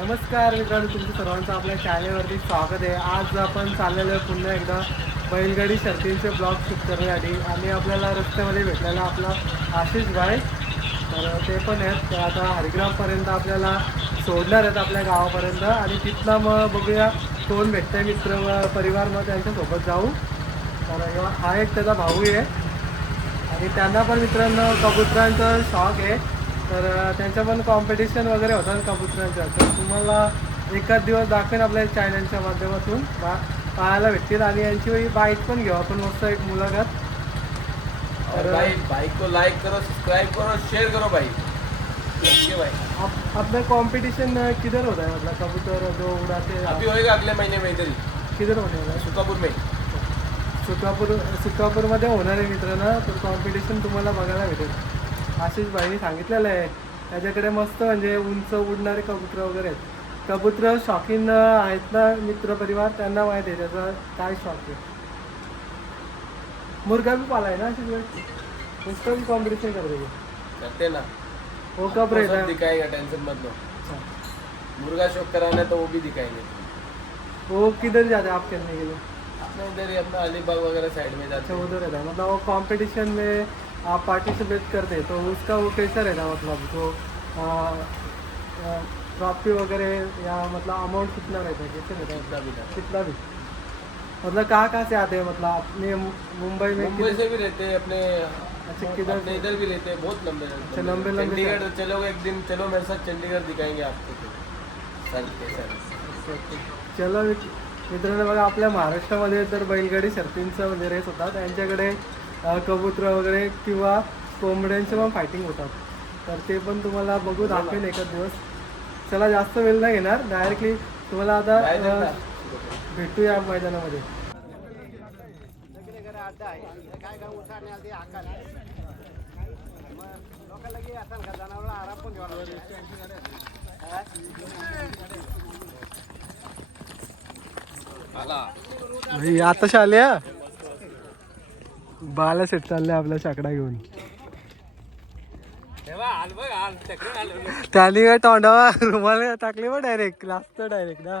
नमस्कार मित्रांनो, तुमचं सर्वांचं आपल्या चॅनलवरती स्वागत आहे. आज आपण चाललेलो आहे पुन्हा एकदा बैलगाडी शर्तींचे ब्लॉग शूट करण्यासाठी आणि आपल्याला रस्त्यामध्ये भेटलेला आपला आशिष भाई, तर ते पण आहेत. तर आता हरिग्रामपर्यंत आपल्याला सोडणार आहेत आपल्या गावापर्यंत आणि तिथनं मग बघूया कोण भेटते मित्र परिवार, मग त्यांच्यासोबत जाऊ. तर हा एक त्याचा भाऊ आहे आणि त्यांना पण मित्रांनो कबुतरांचा शौक आहे. तर त्यांच्या पण कॉम्पिटिशन वगैरे होतात कबुतरांच्या. तर तुम्हाला एकाच दिवस दाखवेन आपल्या चॅनलच्या माध्यमातून पाहायला भेटतील आणि यांची बाईक पण घेऊ आपण मस्त एक मुलाखत. और भाई बाइक को लाइक करो, सब्सक्राइब करो, शेयर करो भाई. ओके भाई. अपना कंपटीशन किधर होता है, मतलब कबूतर जो उड़ाते अभी होएगा अगले महीने में इधर ही किधर होने वाला है? सुकापुर में. सुकापूरमध्ये होणार आहे मित्रांनो. तर कॉम्पिटिशन तुम्हाला बघायला भेटेल. आशिष भाईने सांगितलेलं आहे त्याच्याकडे मस्त म्हणजे उंच उडणारे कबूतर वगैरे आहेत. कबूतर शौकीन आहेत ना मित्र परिवार, त्यांना माहिती आहे त्याचा काय शौक आहे. मुर्गा भी पाला है ना आशिष भाई, उसका भी कॉम्पिटिशन करते ना. वो कब रहता है? दिखाएगा, टेंशन मत लो. अच्छा, मुर्गा शौक कराना है तो वो भी दिखाएंगे. वो किधर जाते हैं आप खेलने के लिए? अपने इधर ही अपना अलीबाग वगैरह साइड में जाते अच्छा, हैं. उधर रहता है. मतलब वो कंपटीशन में आप पार्टिसिपेट करते हैं तो उसका वो कैसा रहता है, मतलब जो ट्रॉफी वगैरह या मतलब अमाउंट कितना रहता है, कैसे रहता है? कितना भी था. कितना भी मतलब कहाँ से आते हैं, मतलब अपने मुंबई में मुंबई से भी रहते हैं अपने. अच्छा, किधर अपने इधर भी रहते हैं, बहुत लंबे. अच्छा, लंबे चंडीगढ़ चलोगे एक दिन, चलो मेरे साथ चंडीगढ़ दिखाएंगे आपको सर कैसा है. चलो मित्रांनो, बघा आपल्या महाराष्ट्रामध्ये तर बैलगाडी शर्तींचा म्हणजे रेस होतात. त्यांच्याकडे कबूतर वगैरे किंवा कोंबड्यांचे पण फायटिंग होतात. तर ते पण तुम्हाला बघू दाखवेल एखाद दिवस. चला जास्त वेळ नाही घेणार, डायरेक्टली तुम्हाला आता भेटूया मैदानामध्ये. आताश आल्या बाला सेट चालले आपला शाकडा घेऊन. त्याने काय तोंडावा रुमाला टाकले बा डायरेक्ट लास्ट डायरेक्ट ना.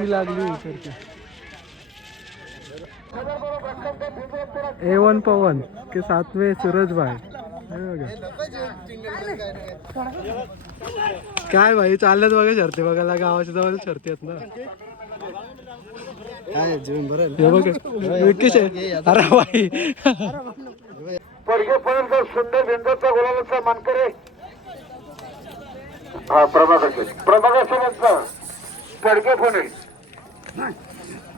लागली A1 पवन के साथ में सूरज भाई. काय भाई चालल्यात बघा शर्ती बघायला, गावाच्या जवळ शर्ती आहेत ना. विकेश आहे. अरे भाई सुंदर बिंदूचा गुलाबाचा मानकरी प्रभाकर पडके फोन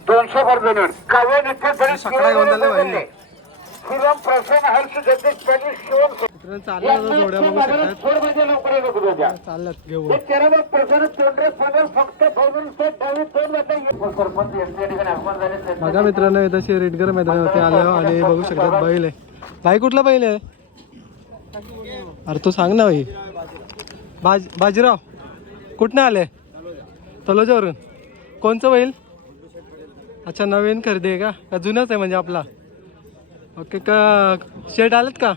200 वर्धन काव्य नित्य सकाळी घेऊन झाले भाई. श्रीराम प्रसन्न हर्ष जगदीश पाटील शिवम चालल्यात जोड्या बघू शकतात. थोडमध्ये लवकर चालल्यात घेऊ. प्रसन्न तोंडरे पदर फक्त सरपंच यांच्या ठिकाणी आगमन झाले. बघा मित्रांनो, तशी रेडगर मैदानावरती आलो आणि बघू शकतात बैल आहे. भाई कुठला बैल आहे? अरे तू सांग ना भाई. बाजीराव कुठनं आले? तलोजावरून. कोणचं बैल? अच्छा, नवीन खरेदी आहे का जुनंच आहे म्हणजे आपला? ओके. का शेट आलेत का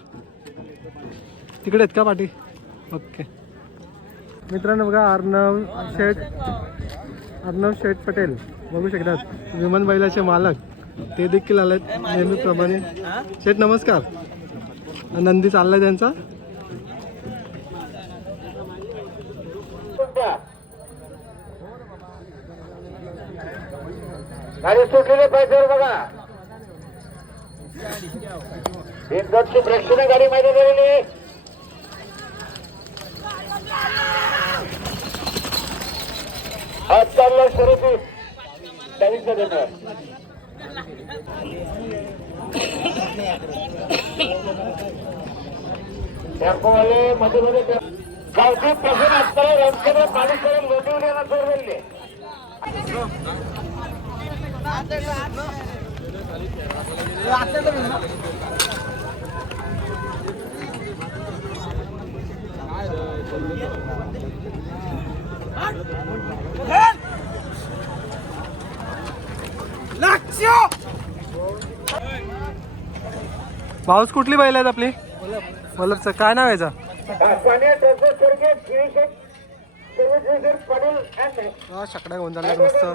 तिकडे आहेत का पाठी? ओके मित्रांनो, बघा अर्णव शेठ पटेल बघू शकतात, विमान बैलाचे मालक. ते देखील आलेत नेहमीप्रमाणे. शेठ नमस्कार. नंदी चाललाय त्यांचा. गाडी सुटलेले पाहिजे बघा. बिनजोडची प्रेक्षणीय गाडी मैदान झालेली. आज चालला शर्यती 22 नोव्हेंबर. टेम्पोवाले मध्ये गावठी प्रसन्न असताना रस्त्यावर पाणी करून लोटीवण्याला जोर दिले. पाऊस कुठली बैल आहेत आपली वल्लभचं काय नाव याचं शकड्या घेऊन झाल्या मस्त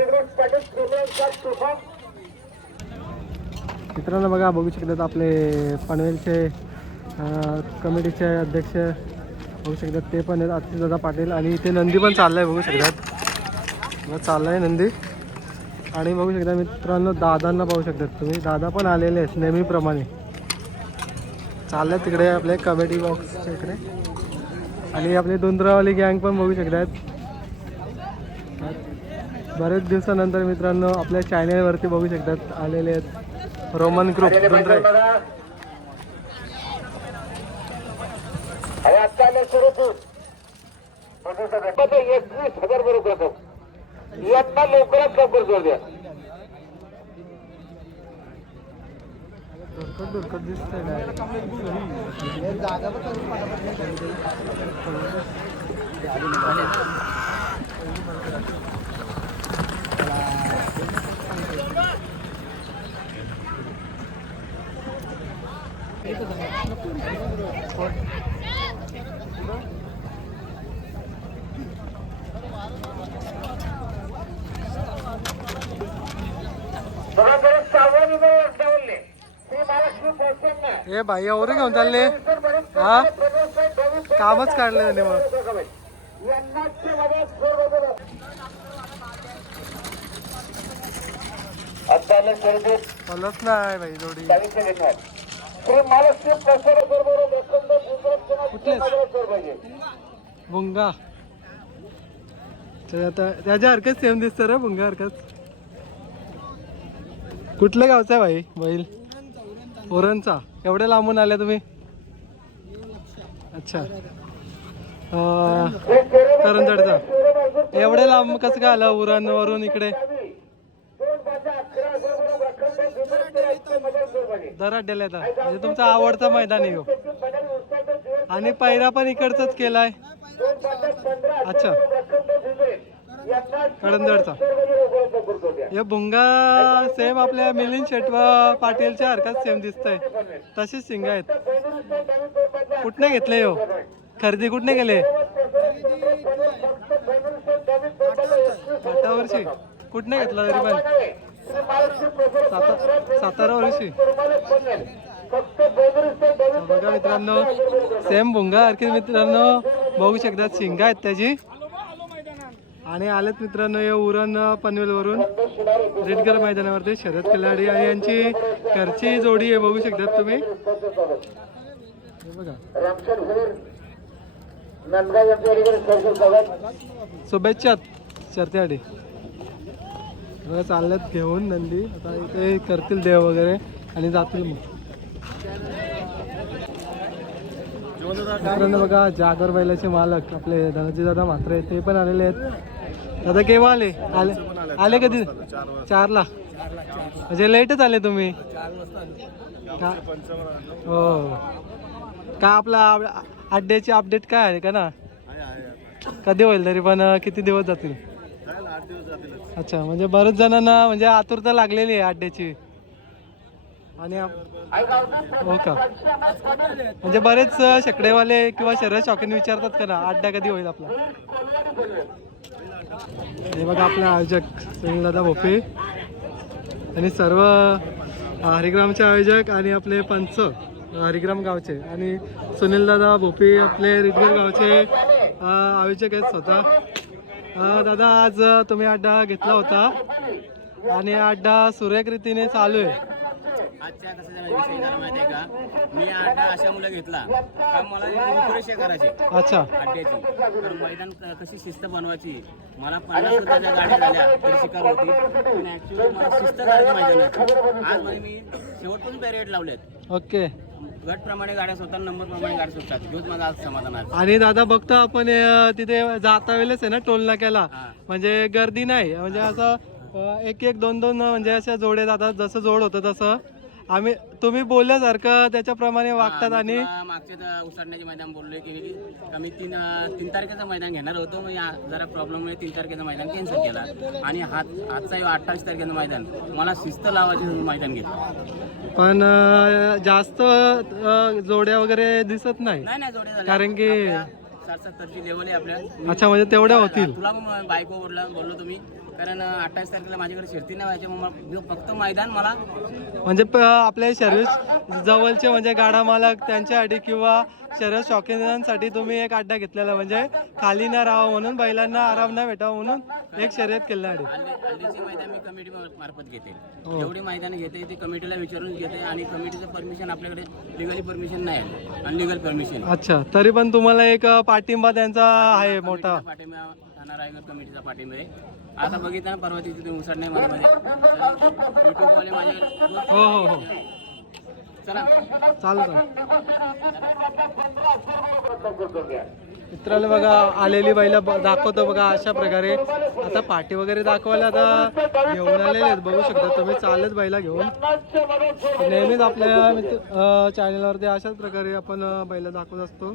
मित्रांनो बघा बघू शकतात आपले पनवेलचे कमिटीचे अध्यक्ष बघू शकतात ते पण आहेत आतिशदादा पाटील आणि इथे नंदी पण चाललाय बघू शकतात चाललाय नंदी आणि बघू शकता मित्रांनो दादांना पाहू शकतात तुम्ही दादा पण आलेले आहेत नेहमीप्रमाणे चालले तिकडे आपले कबड्डी बॉक्सच्या इकडे आणि आपले दोंदरावाली गँग पण बघू शकतात बरेच दिवसानंतर मित्रांनो आपल्या चॅनलवरती बघू शकतात आलेले आहेत रोमन ग्रुप दोंदरा यांना लवकरात लवकर जोर द्या दुर्कट दिसतंय हे भाई एवढं घेऊन चालले हा कामच काढलं त्याने मग पलत नाही भाई जोडी भुंगा त्याच्या हरकत सेम दिसत रे भुंगा हरकत कुठल्या गावचा आहे भाई बैल उरणचा एवढ्या लांबून आल्या तुम्ही अच्छा करंजडचा एवढ्या लांब कसं काय आलं उरणवरून इकडे दराड्याला येतात म्हणजे तुमचा आवडता मैदान आहे हो आणि पैरा पण इकडचाच केलाय अच्छा करंजडचा हे भुंगा सेम आपल्या मिलिंद शेटवा पाटीलच्या हरकत सेम दिसतंय तशीच शिंग आहेत कुठने घेतले हो खरेदी कुठने गेले वर्षी कुठने घेतला तरी पण सातारा वर्षी बघा मित्रांनो सेम भुंगा सारखे मित्रांनो बघू शकतात शिंगा आहेत त्याची आणि आलेत मित्रांनो हे उरण पनवेलवरून रेडगर मैदानावरती शर्यत खिलाडी आणि यांची घरची जोडी आहे बघू शकतात तुम्ही बघा शुभेच्छा शर्तीसाठी चालल्यात घेऊन नंदी आता इथे करतील देव वगैरे आणि जातील मग मित्रांनो बघा जागर बैलाचे मालक आपले धनजी दादा म्हात्रे ते पण आलेले आहेत दादा केव्हा आले आले कधी 4ला म्हणजे लेटच आले तुम्ही हो का आपला अड्ड्याची अपडेट काय आहे का ना कधी होईल तरी पण किती दिवस जातील अच्छा म्हणजे बरेच जणांना म्हणजे आतुरता लागलेली आहे अड्ड्याची आणि हो का म्हणजे बरेच शेकडेवाले किंवा शर्यत शौकीन विचारतात का ना अड्डा कधी होईल आपला हे बघा आपले आयोजक सुनीलदादा भोपे आणि सर्व हरिग्रामचे आयोजक आणि आपले पंच हरिग्राम गावचे आणि सुनीलदादा भोपे आपले रिडगर गावचे आयोजक आहेत स्वतः दादा आज तुम्ही अड्डा घेतला होता आणि अड्डा सुरेख रीतीने चालू आहे आजच्या कसा विषय झाला माहिती आहे का मी अड्डा अशा मुलं घेतला का मला पुरेशे करायचे अच्छा अड्ड्याची तर मैदान कशी शिस्त बनवायची मला 50 रुपयाच्या गाड्या झाल्या तरी शिकार होती पण ऍक्च्युअली मला शिस्त करायची मैदानाची आज मध्ये मी शेवटपासून बॅरियड लावलेत ओके गटप्रमाणे गाड्या सोडतात, नंबरप्रमाणे गाड्या सोडतात. ह्योच माझा आज समाधान आहे. आणि दादा बघतो आपण तिथे जाता वेळेस आहे ना टोल नाक्याला म्हणजे गर्दी नाही म्हणजे असं एक एक दोन दोन म्हणजे अशा जोडे जातात. जसं जोड होतं तसं आम्ही तुम्ही बोलल्यासारखं त्याच्याप्रमाणे वागतात. आणि मागच्या उसळण्याचे मैदान बोललोय की आम्ही तीन तारखेचं मैदान घेणार होतो. मग जरा प्रॉब्लेममुळे 3 तारखेचं मैदान कॅन्सल केला. आणि आजचा 28 तारखेचं मैदान मला शिस्त लावायचे मैदान घेतलं. पण जास्त जोड्या वगैरे दिसत नाही नाही जोडे झाले. कारण की 60-70ची लेवल आहे आपल्या. अच्छा म्हणजे तेवढ्या होतील. तुला पण बायको बोललो तुम्ही कारण 28 तारखेला माझ्याकडे शर्ती नाही व्हायच्या. मग फक्त मैदान मला म्हणजे आपल्या सर्व्हिस जवळचे म्हणजे गाडा मालक त्यांच्यासाठी किंवा शर्यत शौकीनांसाठी तुम्ही एक अड्डा घेतलेला म्हणजे खाली न राहावं म्हणून बैलांना आराम न भेटावं म्हणून एक शर्यत केल्यासाठी. हल्लीची मैदान मी कमिटी मार्फत घेते. एवढी मैदान घेते ती कमिटीला विचारून घेते आणि कमिटीचं परमिशन आपल्याकडे लिगली परमिशन नाही आहे, अनलिगल परमिशन. अच्छा तरी पण तुम्हाला एक पाठिंबा त्यांचा आहे मोठा. पाठिंबा ठाणा रायगड कमिटीचा पाठिंबा आहे. आता बघितलं ना परवा तिथे उसळ नाही मध्ये युट्यूबवाले माझ्या. हो हो हो चला चालू मित्रांनो बघा आलेली बैला दाखवतो बघा अशा प्रकारे. आता पाठी वगैरे दाखवायला आता घेऊन आलेले आहेत बघू शकता तुम्ही. चालत बैला घेऊन नेहमीच आपल्या चॅनलवरती अशाच प्रकारे आपण बैला दाखवत असतो.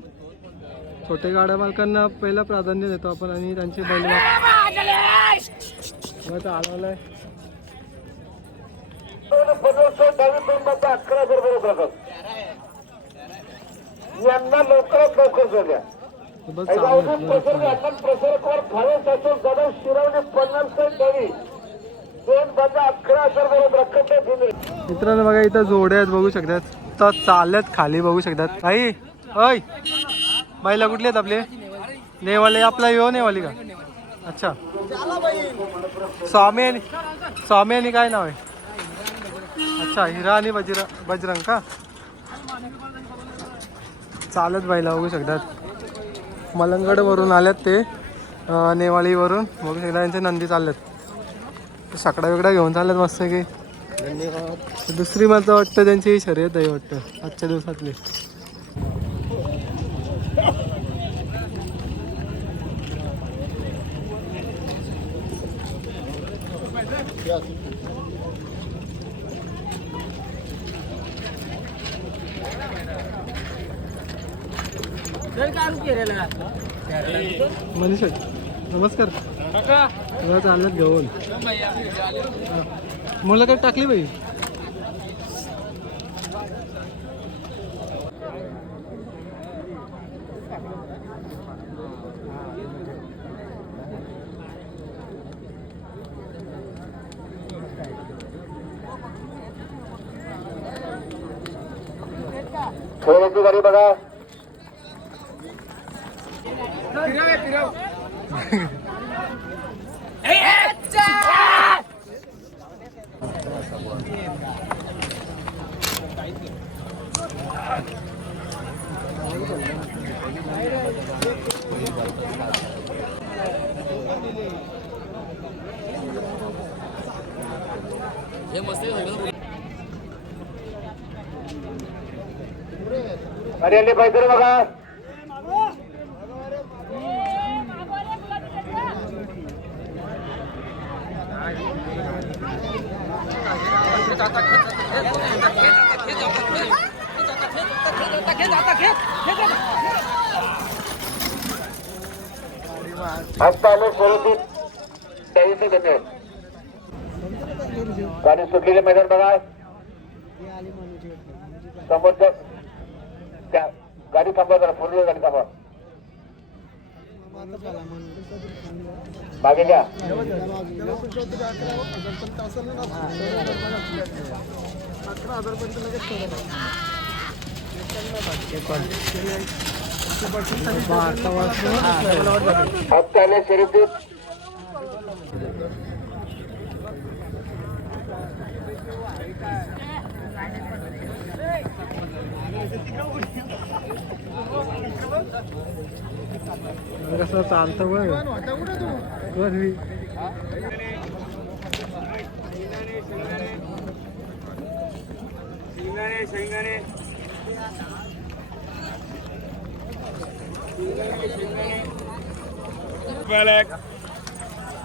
छोटे गाड्या मालकांना पहिला प्राधान्य देतो आपण आणि त्यांची बैल चालवलाय. यांना लवकरात लवकर जाऊया. बस चालू मित्रांनो बघा इथं जोड्या आहेत बघू शकतात. तर चालत खाली बघू शकतात. काही अय बाईला कुठले आहेत आपले नेवाले आपला यो नेवाली का. अच्छा स्वामी आणि काय नाव आहे. अच्छा हिरा आणि बजरंग का. चालत बाईला बघू शकतात. मलंगडवरून आल्यात ते नेवाळीवरून बघू शकता. यांचे नंदी चाललेत सकडा वेगळा घेऊन चाललेत मस्त की. धन्यवाद. दुसरी मला वाटतं त्यांची शर्यत आहे वाटतं आजच्या दिवसातली. मनीष नमस्कार. तुला चालत घेऊन मला काय टाकली बाई. खेळाची गाडी बघा. गाडी आली पाहिजे बघा. आता आलो स्वरूपी त्याचे धन्यवाद. गाडी सुटलेले मैदान बघा. समोरच्या त्या गाडी थांबवा जरा फोर व्हीलर गाडी थांबवा. मागे घ्या. आता आले शर्यतीत कसं चालतं बघ.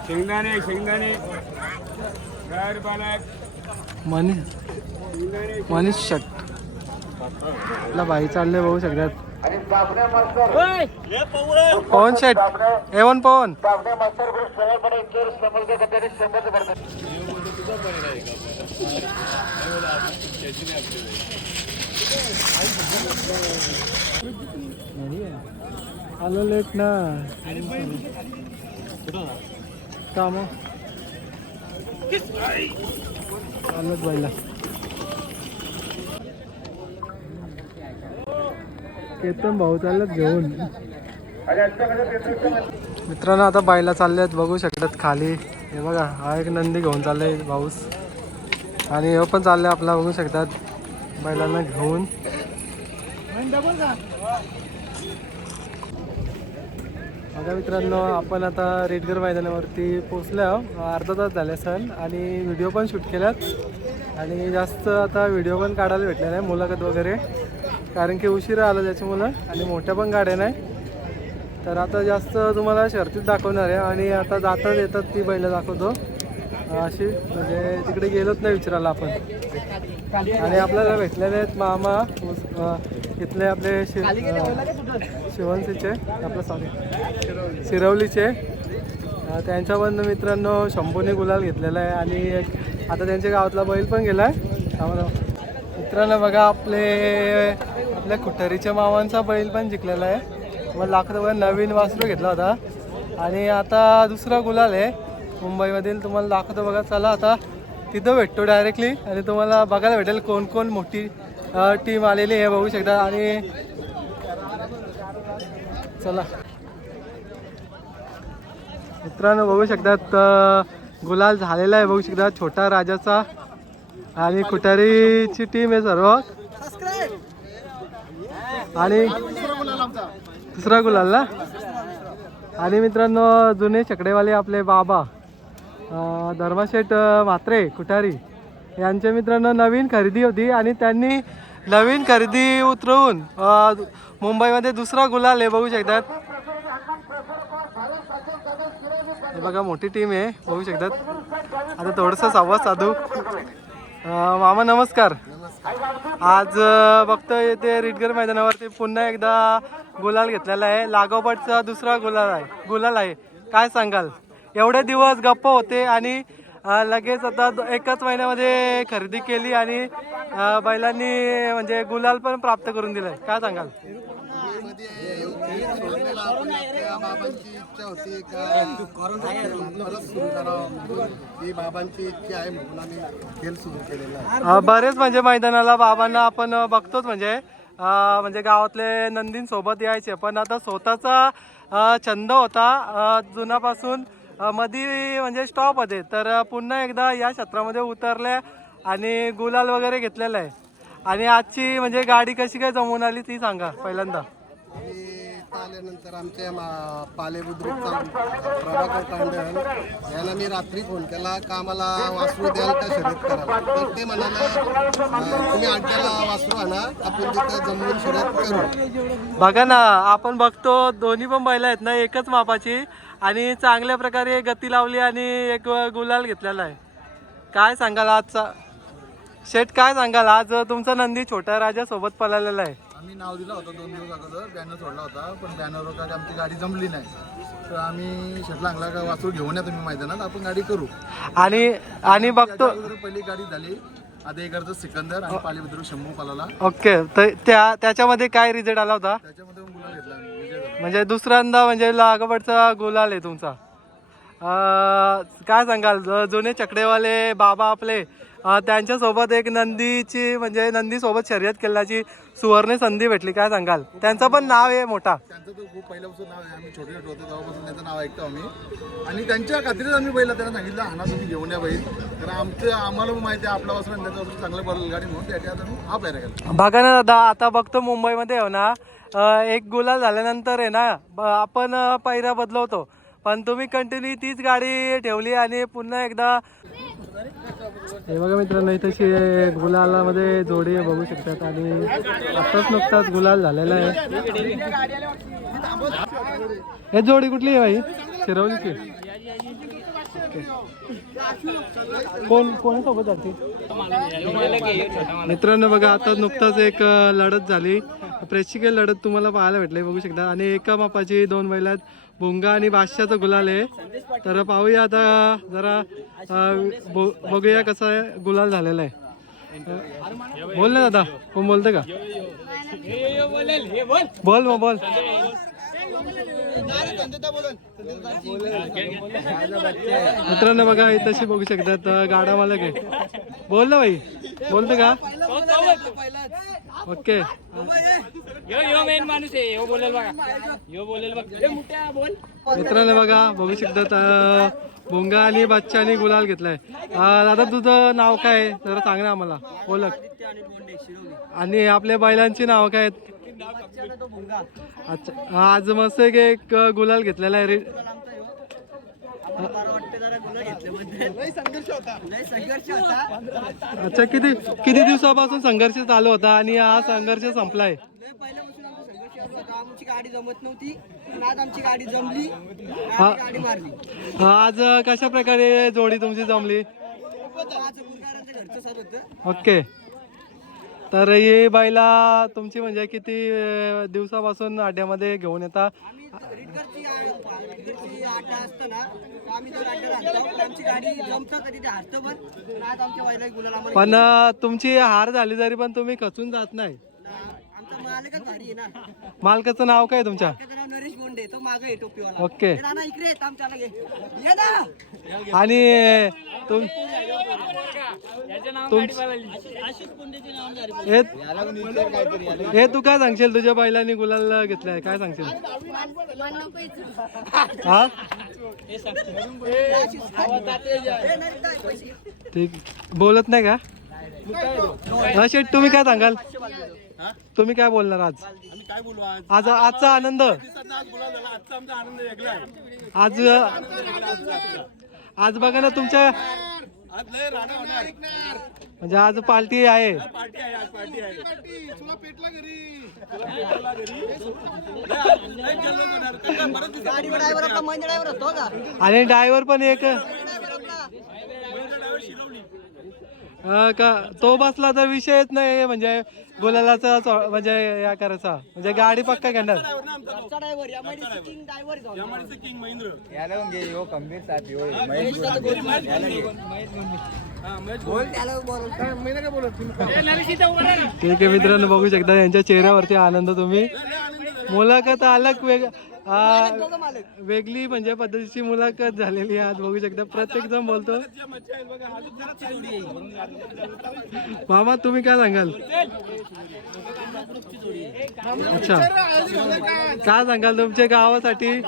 शेंगदाणे शेंगदाणे गार पालक मनीष शट ला बाई चालले बघू शकतात. आणि दाबणे मास्तर पवन शेट एवन पवन दाबणे मास्टर ग्रुप सरळपणे जर समजले तर तरी समज पडतात. आलं लेट ना काम आलंच बाईला. केतन भाऊ चालत घेऊन. मित्रांनो आता बाईला चालले आहेत बघू शकतात खाली. हे बघा हा एक नंदी घेऊन चाललाय भाऊस आणि हे पण चाललंय आपला बघू शकतात बैलांना घेऊन. बघा मित्रांनो आपण आता रेडगर मैदानावरती पोचलो. अर्धा तास झाले सण आणि व्हिडिओ पण शूट केल्यात आणि जास्त आता व्हिडिओ पण काढायला भेटले नाही मुलाखत वगैरे कारण की उशिरा आलं त्याच्यामुळं आणि मोठ्या पण गाड्या नाही. तर आता जास्त तुम्हाला शर्तीत दाखवणार आहे आणि आता जातात येतात ती बैलं दाखवतो अशी म्हणजे तिकडे गेलोच नाही विचारायला आपण. आणि आपल्याला भेटलेले आहेत मामा इथले आपले शिवणसीचे आपलं सॉरी शिरवलीचे. त्यांच्या पण मित्रांनो शंभूने गुलाल घेतलेला आहे आणि आता त्यांच्या गावातला बैल पण गेला आहे. मित्रांनो बघा आपल्या खुटारीच्या मामांचा बैल पण जिंकलेला आहे. मग लाखोवर नवीन वासरू घेतला होता आणि आता दुसरा गुलाल आहे मुंबईमधील. तुम्हाला दाखवतो बघा. चला आता तिथं भेटतो डायरेक्टली आणि तुम्हाला बघायला भेटेल कोण कोण मोठी टीम आलेली आहे बघू शकता. आणि चला मित्रांनो बघू शकतात गुलाल झालेला आहे बघू शकता छोटा राजाचा आणि खुटारीची टीम आहे सर्व. आणि दुसरा गुलाल ना. आणि मित्रांनो जुने छकडेवाले आपले बाबा धर्मशेठ म्हात्रे खुटारी यांच्या मित्रांनो नवीन खरेदी होती आणि त्यांनी नवीन खरेदी उतरवून मुंबईमध्ये दुसरा गुलाल आहे बघू शकतात. हे बघा मोठी टीम आहे बघू शकतात. आता थोडंसं संवाद साधू. मामा नमस्कार. आज बघतोय ते रिडगर मैदानावरती पुन्हा एकदा गुलाल घेतलेला आहे. लागोपाठचा दुसरा गुलाल आहे. काय सांगाल? एवढे दिवस गप्प होते आणि लगेच आता एकच महिन्यामध्ये खरेदी केली आणि बैलांनी म्हणजे गुलाल पण प्राप्त करून दिलाय. काय सांगाल? बाबांची इच्छा होती का परत सुरू करावं ही बाबांची इच्छा आहे म्हणून आम्ही खेळ सुरू केलेला आहे. बरेच म्हणजे मैदानाला बाबांना आपण बघतोच म्हणजे गावातले नंदीन सोबत यायचे पण आता स्वतःचा छंद होता जुनापासून मध्ये म्हणजे स्टॉप होते तर पुन्हा एकदा या क्षेत्रामध्ये उतरले आणि गुलाल वगैरे घेतलेला आहे. आणि आजची म्हणजे गाडी कशी काय जमून आली ती सांगा पहिल्यांदा. आल्यानंतर आमच्या पाले बुद्रुकचा प्रभाकर तांडण यांना मी रात्री फोन केला का आम्हाला वासरू द्याल का शर्यत करायला. तर ते म्हणाले तुम्ही अड्ड्याला वासरू आणा आपण तिथं जमून शर्यत करू. बघा ना आपण बघतो दोन्ही पण बैल आहेत ना एकच मापाची आणि चांगल्या प्रकारे गती लावली आणि एक गुलाल घेतलेला आहे. काय सांगाल आजचा शेट? काय सांगाल आज तुमचा नंदी छोटा राजा सोबत पळालेला आहे? आम्ही नाव दिलं होतं 2 दिवस अगोदर बॅनर सोडला होता पण बॅनरवर काय आमची गाडी जमली नाही तर आम्ही शेटला का वासरू घेऊन या तुम्ही मैदानात आपण गाडी करू. आणि बघतो पहिली गाडी झाली आता इकडचं सिकंदर आणि पालीबद्रुक शंभू पालाला. ओके तर त्याच्यामध्ये काय रिझल्ट आला होता? त्याच्यामध्ये गुलाल घेतला आम्ही. म्हणजे दुसऱ्यांदा म्हणजे लागवडचा गुलाल आहे तुमचा. काय सांगाल जुने चकडेवाले बाबा आपले त्यांच्यासोबत एक नंदीची म्हणजे नंदी सोबत शर्यत केल्याची सुवर्ण संधी भेटली. काय सांगाल? त्यांचं पण नाव आहे मोठा. त्यांचं तर खूप पहिल्यापासून नाव आहे. आम्ही छोटे छोटे होतो तेव्हापासून त्यांचं नाव ऐकतो आम्ही आणि त्यांच्या खात्रीच आम्ही पहिला त्यांना सांगितलं हा तुम्ही घेऊन या बैल कारण आम्हाला माहिती आहे आपला वासरू त्यांच्या वासरू चांगलं बैलगाडी म्हणून त्याच्यात आम्ही हा प्लॅन केला. बघा ना दादा आता बघतो मुंबईमध्ये हो ना एक गुलाल झाल्यानंतर आहे ना आपण पायऱ्या बदलवतो पण तुम्ही कंटिन्यू तीच गाडी ठेवली आणि पुन्हा एकदा हे बघा मित्रांनो, तशी गुलालामध्ये जोडी बघू शकतात आणि आताच नुकताच गुलाल झालेला आहे. हे जोडी कुठली आहे भाई? शिरवलीची. कोणासोबत जाते मित्रांनो? बघा आता नुकताच एक लढत झाली, प्रेक्षणीय लढत तुम्हाला पाहायला भेटले बघू शकता. आणि एका मापाची 2 बैलात भोंगा आणि बादशाचा गुलाल आहे. तर पाहूया आता जरा बघूया कसा गुलाल झालेला आहे. बोल ना दादा, कोण बोलते का? बोल मग बोल. मित्रांनो बघा तशी बघू शकतात गाडा मालक आहे. बोल ना भाई, बोलते का? ओके. मित्रांनो बघा बघू शकतात भोंगा आणि बच्चानी गुलाल घेतलाय. दादा तुझं नाव काय आहे जरा सांग ना आम्हाला, ओळख. आणि आपल्या बैलांची नाव काय आहेत? अच्छा, आज मस्त एक गुलाल घेतलेला आहे रे. अच्छा, किती दिवसापासून संघर्ष चालू होता आणि हा संघर्ष संपलाय? आमची गाडी जमत नव्हती, आज आमची गाडी जमली, गाडी मारली. आज कशा प्रकारे जोडी तुमची जमली? ओके. तर ही बैला तुमची म्हणजे किती दिवसापासून अड्ड्यामध्ये घेऊन येता? पण तुमची हार झाली तरी पण तुम्ही खचून जात नाही. मालकाचं नाव काय तुमच्या? नरेश बोंडे, तो मागे टोपीवाला. ओके. इकडे येत आमच्याला घे. ये ना. आणि हे तू काय सांगशील? तुझ्या बैलांनी गुलाल घेतलाय, काय सांगशील? हा ठीक, बोलत नाही का? शेठ तुम्ही काय सांगाल? तुम्ही काय बोलणार आज? आज आजचा आनंद, आज बघा ना तुमच्या म्हणजे आज पार्टी आहे. आणि ड्रायव्हर पण एक का तो बसला तर विषयच नाही, म्हणजे गुलालाचा म्हणजे या करायचा म्हणजे गाडी पक्का घेणार. ठीक आहे मित्रांनो, बघू शकता यांच्या चेहऱ्यावरती आनंद तुम्ही. मुलाखत अलग वेगळी म्हणजे पद्धतीची मुलाखत झालेली आहे आज बघू शकता. प्रत्येक जण बोलतो. मामा तुम्ही काय सांगाल? अच्छा, काय सांगाल तुमच्या गावासाठी?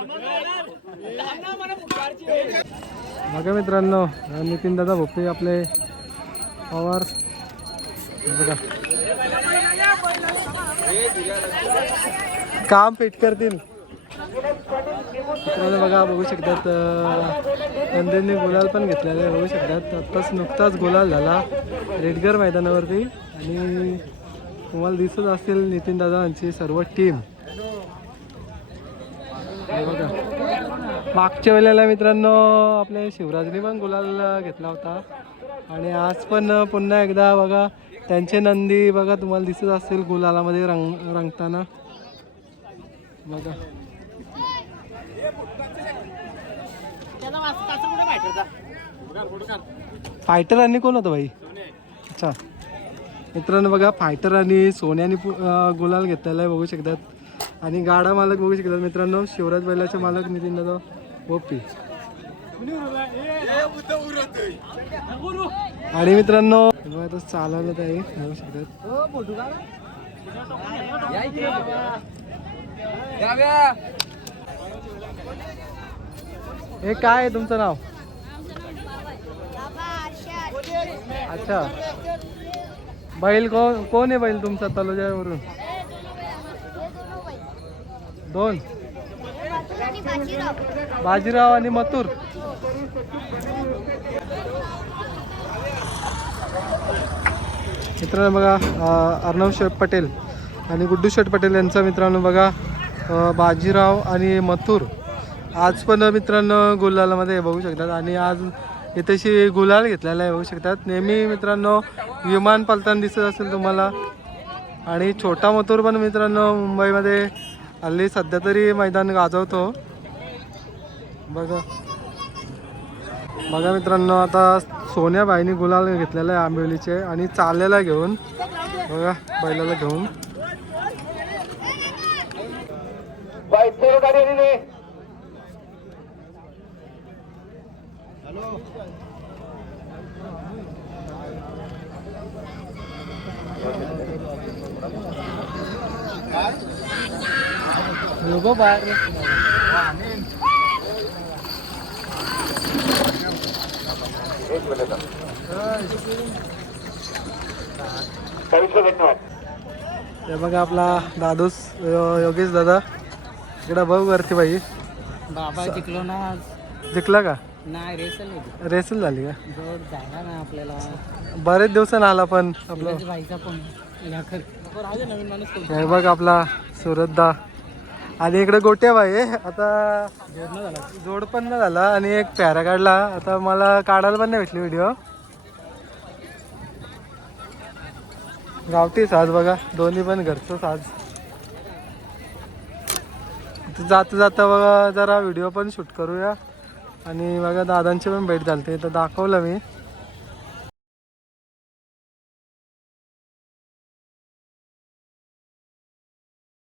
बघा मित्रांनो, नितीन दादा भोपे आपले पवार बघा काम फिट करतील. मित्रांनो बघा बघू शकतात नंदींनी गुलाल पण घेतलेला आहे बघू शकतात. आत्ताच नुकताच गुलाल झाला रेडगर मैदानावरती. आणि तुम्हाला दिसत असेल नितीन दादांची सर्व टीम बघा. मागच्या वेळेला मित्रांनो आपल्या शिवराजने पण गुलाल घेतला होता आणि आज पण पुन्हा एकदा बघा त्यांचे नंदी बघा तुम्हाला दिसत असेल गुलालामध्ये रंगताना बघा. फायटर आणि कोण होतं भाई? अच्छा मित्रांनो बघा फायटर आणि सोन्याने गुलाल घेतलेला आहे बघू शकतात. आणि गाडा मालक बघू शकतात मित्रांनो, शिवराज बैलाचे मालक नितीन दादा बोपी. आणि मित्रांनो चालवलं आहे बघू शकतात. हे काय आहे तुमचं नाव? अच्छा, बैल कोण आहे बैल तुमचा तलोजावरून? दोन, बाजीराव आणि मथुर. मित्रांनो बघा अर्णव शेठ पटेल आणि गुड्डू शेठ पटेल यांचा मित्रांनो बघा बाजीराव आणि मथुर आज पण मित्रांनो गुलालामध्ये बघू शकतात आणि आज इथेशी गुलाल घेतलेला आहे बघू शकतात. नेहमी मित्रांनो विमान पलताना दिसत असेल तुम्हाला आणि छोटा मथुर पण मित्रांनो मुंबईमध्ये हल्ली सध्या तरी मैदान गाजवतो. बघा बघा मित्रांनो आता सोन्याबाईंनी गुलाल घेतलेला आहे आंबिवलीचे आणि चाललेला घेऊन बघा बैलाला घेऊन बाई चोर गाडी आलेली आहे. एक मिनिट. 24 हे बघा आपला दादूस योगेश दादा इकडं बघ वरती बाई बाबा जिंकलो ना जिंकला का नाही रेसल रेसल झाली का जोड झाला ना आपल्याला बरेच दिवसानं आला पण आपलं भाईचा पण नवीन माणूस हे बघ आपला सुरतदा आणि इकडे गोट्या बाई आहे. आता जोड पण नाही झाला आणि एक पॅरा काढला आता मला काढायला पण नाही भेटली व्हिडिओ. गावठी साज बघा दोन्ही पण घरचं साज. जाता जाता बघा जरा व्हिडिओ पण शूट करूया आणि बघा दादांची पण भेट झाली तर दाखवलं मी.